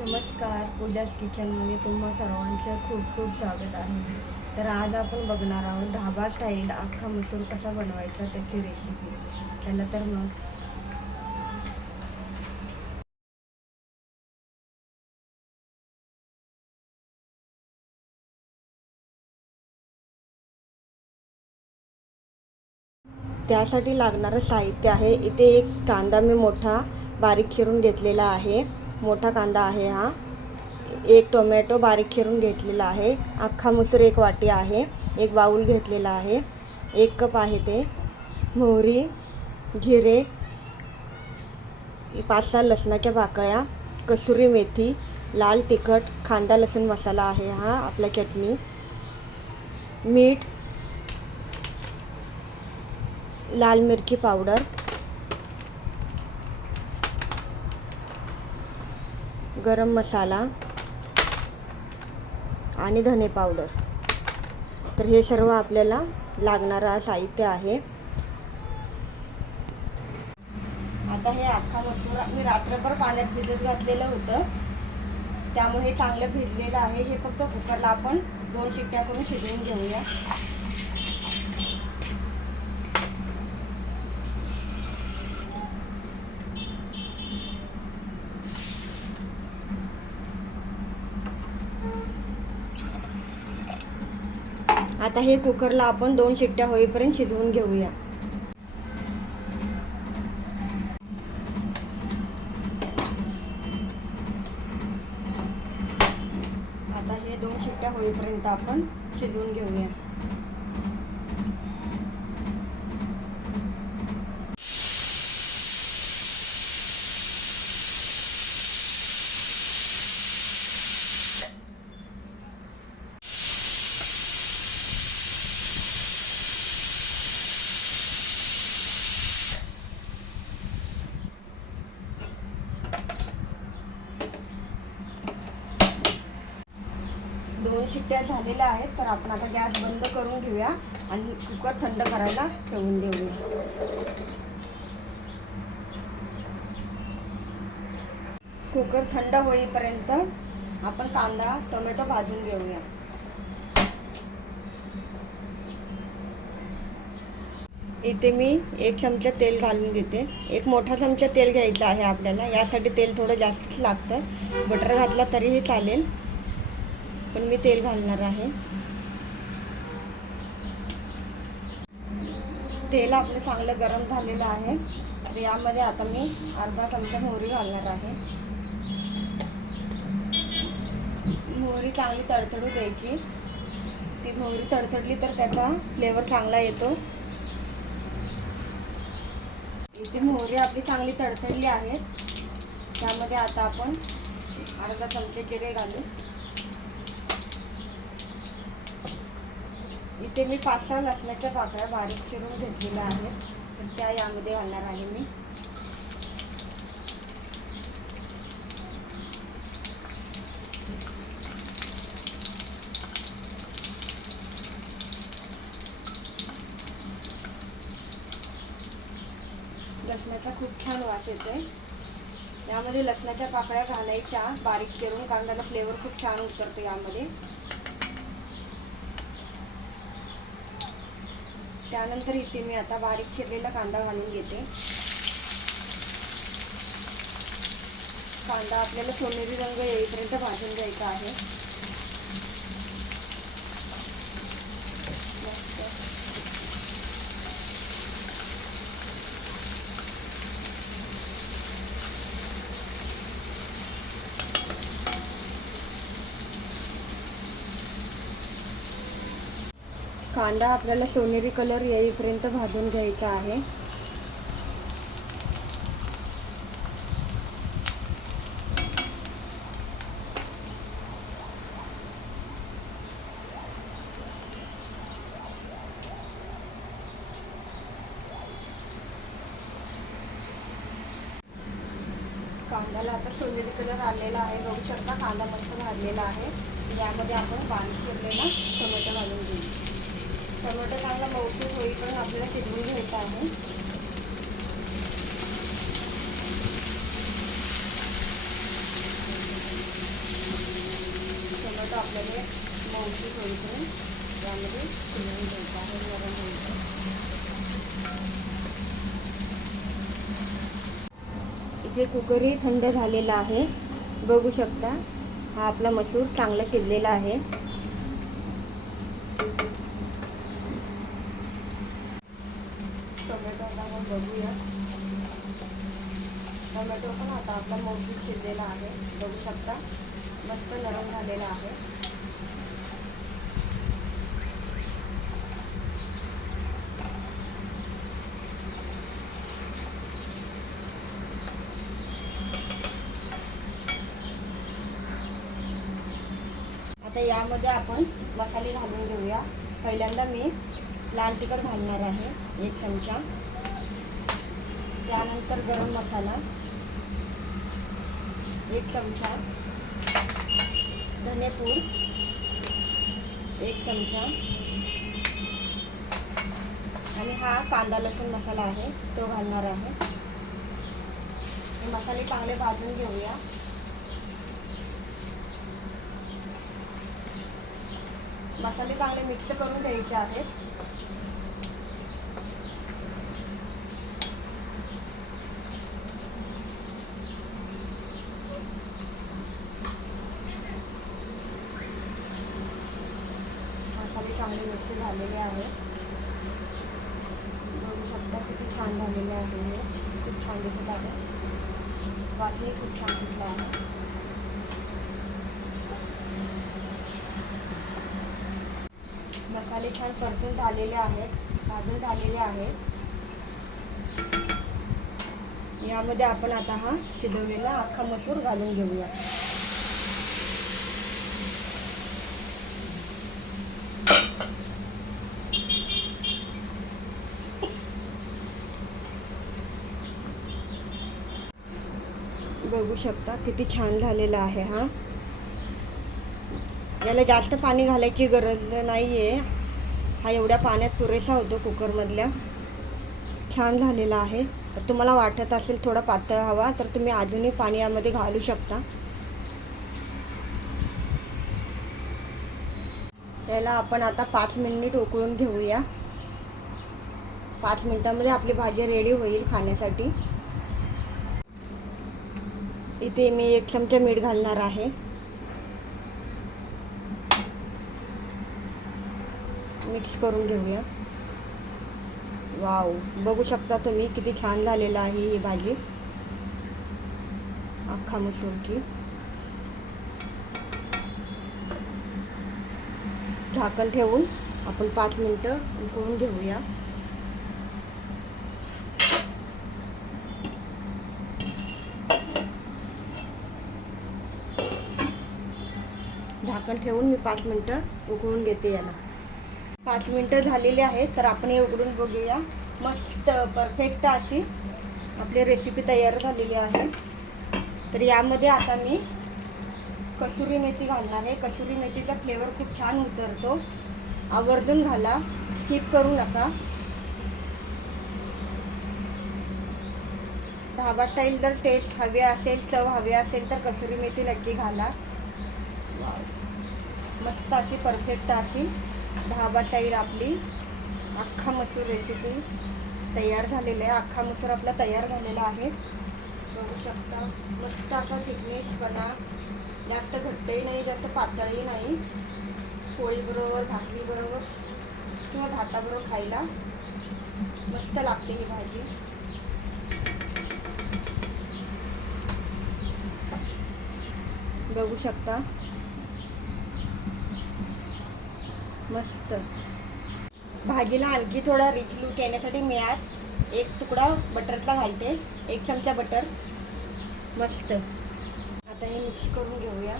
नमस्कार. पूजाच किचनमध्ये तुम्हा सर्वांचं खूप खूप स्वागत आहे. तर आज आपण बघणार आहोत ढाबा स्टाईल अख्खा मसूर कसा बनवायचा त्याची रेसिपी. चला तर मग त्यासाठी लागणारं साहित्य आहे. इथे एक कांदा मी मोठा बारीक चिरून घेतलेला आहे. मोठा कांदा आहे हा. एक टोमॅटो बारीक चिरून घेतलेला आहे. अख्खा मसूर एक वाटी आहे. एक बाऊल घेतलेला आहे. 1 कप आहे ते. मोहरी, जिरे, 5-6 लसणाच्या पाकळ्या, कसुरी मेथी, लाल तिखट, कांदा लसूण मसाला आहे हा, आपला चटणी, मीठ, लाल मिरची पावडर, गरम मसाला आणि धने पावडर. तर हे सर्व आपल्याला लागणारं साहित्य आहे. आता हे अख्खा मसूर मी रात्रभर पाण्यात भिजत घातलेलं होतं, त्यामुळे चांगलं भिजलेलं आहे. हे फक्त कुकरला आपण 2 शिट्ट्या करून शिजवून घेऊया. आता हे कुकरला आपण 2 शिट्ट्या होईपर्यंत शिजवून घेऊया. आता हे 2 शिट्ट्या होईपर्यंत आपण शिजवून घेऊया. दोन शिट्ट्या झालेल्या आहेत. तर आपण आता गॅस बंद करून घेऊया आणि कुकर थंड करायला ठेवून देऊया. कुकर थंड होईपर्यंत आपण कांदा टोमॅटो भाजून घेऊया. इथे मी 1 चमचा तेल घालून घेते. एक मोठा चमचा तेल घ्यायचं आहे आपल्याला. यासाठी तेल थोडं जास्तच लागतं. बटर घातला तरीही चालेल, पण मी तेल घालणार आहे. तेल आपलं चांगलं गरम झालेलं आहे. तर यामध्ये आता मी अर्धा चमचा मोहरी घालणार आहे. मोहरी चांगली तडतडू द्यायची. ती मोहरी तडतडली तर त्याचा फ्लेवर चांगला येतो. इथे मोहरी आपली चांगली तडतडली आहे. त्यामध्ये आता आपण अर्धा चमचा जिरे घालू. इथे मी 5-6 लसणाच्या पाकळ्या बारीक चिरून घेतलेल्या आहेत, तर त्या यामध्ये घालणार आहे मी. लसणाचा खूप छान वास येतोय. यामध्ये लसणाच्या पाकळ्या घालायच्या बारीक चिरून, कारण त्याचा फ्लेवर खूप छान उतरतो यामध्ये. त्यानंतर इथे मी आता बारीक चिरलेला कांदा घालून घेते. कांदा आपल्याला सोनेरी रंग येईपर्यंत भाजून घ्यायचा आहे. कांदा आपल्याला सोनेरी कलर येईपर्यंत भाजून घ्यायचा आहे. कांद्याला आता सोनेरी कलर आलेला आहे. बघू शकता कांदा मस्त भाजलेला आहे. यामध्ये आपण बारीक चिरलेला टोमॅटो घालून घेऊ. टोमॅटो चांगला मऊसूर होईपर्यंत आपल्याला शिजवून घ्यायचा आहे. टोमॅटो आपल्याला मौसूद होईपर्यंत यामध्ये शिजवून घ्यायचं आहे, गरम घ्यायचं. इथे कुकरही थंड झालेला आहे, बघू शकता. हा आपला मसूर चांगला शिजलेला आहे. टोमॅटो आता आपण बघूया. टोमॅटो पण आता आपला मौसूद शिजलेला आहे, बघू शकता. मस्त नरम झालेला आहे. आता यामध्ये आपण मसाले घालून घेऊया. पहिल्यांदा मी लाल तिखट घालणार आहे 1 चमचा. त्यानंतर गरम मसाला 1 चमचा, धनेपूड 1 चमचा आणि हा कांदा लसूण मसाला आहे तो घालणार आहे. मसाले चांगले भाजून घेऊया. मसाले चांगले मिक्स करून घ्यायचे आहेत. मसाले चांगले मिक्स झालेले आहेत. बघू शकता किती छान झालेले आहे. हे खूप छान दिसत आहे. वासही खूप छान दिसला आहे. मसाले छान परतून झालेले आहेत, भाजून झालेले आहेत. यामध्ये आपण आता हा शिजवलेला अख्खा मसूर घालून घेऊया. बघू शकता किती छान झालेला आहे. याला जास्त पाणी घालायची गरज नाही आहे. हा एवढ्या पाण्यात पुरेसा होतो कुकरमधल्या. छान झालेला आहे. तर तुम्हाला वाटत असेल थोडा पातळ हवा तर तुम्ही अजूनही पाणी यामध्ये घालू शकता. याला आपण आता 5 मिनिट उकळून घेऊया. 5 मिनिटांमध्ये आपली भाजी रेडी होईल खाण्यासाठी. इथे मी 1 चमचा मीठ घालणार आहे. मिक्स करून घेऊया. वाव, बघू शकता तुम्ही किती छान झालेलं आहे ही भाजी अख्खा मसूरची. झाकण ठेवून आपण 5 मिनिटं उकळून घेऊया. झाकण ठेवून मी 5 मिनिटं उकळून घेते याला. 5 मिनिटं झालेली आहेत. तर आपण हे उघडून बघूया. मस्त परफेक्ट अशी आपली रेसिपी तयार झालेली आहे. तर यामध्ये आता मी कसुरी मेथी घालणार आहे. कसुरी मेथीचा फ्लेवर खूप छान उतरतो. आवर्जून घाला, स्किप करू नका. ढाबा स्टाईल जर टेस्ट हवी असेल, चव हवी असेल तर कसुरी मेथी नक्की घाला. मस्त अशी परफेक्ट अशी ढाबा स्टाईल आपली अख्खा मसूर रेसिपी तयार झालेली आहे. अख्खा मसूर आपला तयार झालेला आहे. बघू शकता मस्त असा थिकनेसपणा, जास्त घट्टही नाही जास्त पातळही नाही. पोळीबरोबर, भाकरीबरोबर किंवा भाताबरोबर खायला मस्त लागते ही भाजी. बघू शकता मस्त. भाजीला आणखी थोडा रिच लूक येण्यासाठी मी आज 1 तुकडा बटरचा घालते, 1 चमचा बटर. मस्त. आता हे मिक्स करून घेऊया.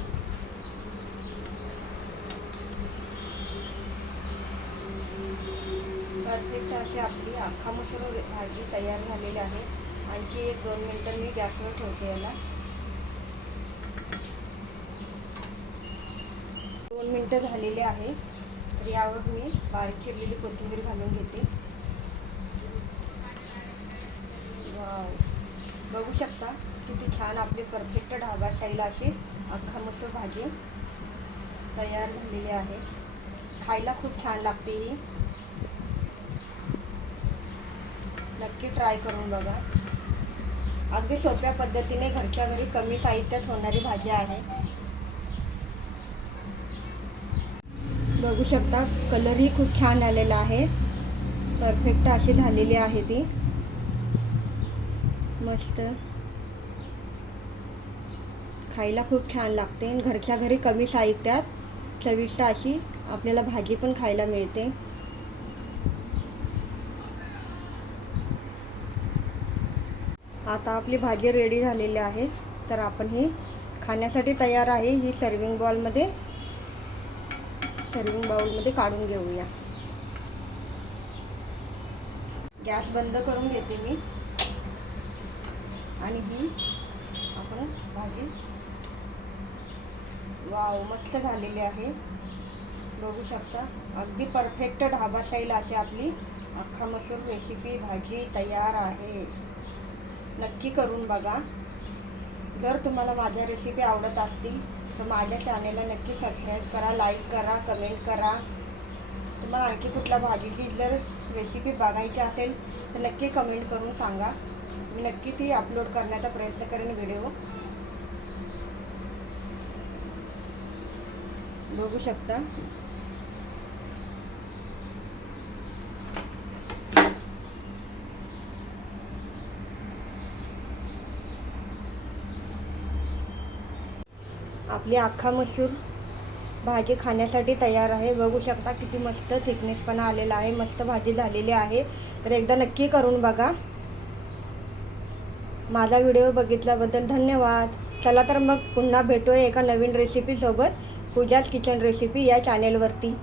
परफेक्ट अशी आपली अख्खा मसूर भाजी तयार झालेली आहे. आणखी 1-2 मिनिटं मी गॅसवर ठेवते याला. 2 मिनिटं झालेले आहे. तर यावर मी बारीक चिरलेली कोथिंबीर घालून घेते. वाव, बघू शकता किती छान आपली परफेक्ट ढाबा स्टाईल अशी अख्खा मसूर भाजी तयार झालेली आहे. खायला खूप छान लागते ही. नक्की ट्राय करून बघा. अगदी सोप्या पद्धतीने घरच्या घरी कमी साहित्यात होणारी भाजी आहे. बघू शकता कलरही खूप छान आलेला आहे. परफेक्ट अशी झालेली आहे ती. मस्त खायला खूप छान लागते. घरच्या घरी कमी साहित्यात चविष्ट अशी आपल्याला भाजी पण खायला मिळते. आता आपली भाजी रेडी झालेली आहे. तर आपण ही खाण्यासाठी तयार आहे. ही सर्विंग बाउलमध्ये काढून घेऊया. गॅस बंद करून घेते मी. आणि ही आपण भाजी वाव मस्त झालेली आहे. बघू शकता अगदी परफेक्ट ढाबा स्टाईल अशी आपली अख्खा मसूर रेसिपी भाजी तयार आहे. नक्की करून बघा. जर तुम्हाला माझ्या रेसिपी आवडत असतील तर माझ्या चॅनेलला नक्की सबस्क्राईब करा, लाईक करा, कमेंट करा. तुम्हाला आणखी कुठल्या भाजीची जर रेसिपी बघायची असेल तर नक्की कमेंट करून सांगा. मी नक्की ती अपलोड करण्याचा प्रयत्न करेन व्हिडिओ. बघू शकता आपली अख्खा मसूर भाजी खाण्यासाठी तयार आहे. बघू शकता किती मस्त थिकनेसपणा आलेला आहे. मस्त भाजी झालेली आहे. तर एकदा नक्की करून बघा. माझा व्हिडिओ बघितल्याबद्दल धन्यवाद. चला तर मग पुन्हा भेटूया एका नवीन रेसिपीसोबत पूजाज किचन रेसिपी या चॅनेलवरती.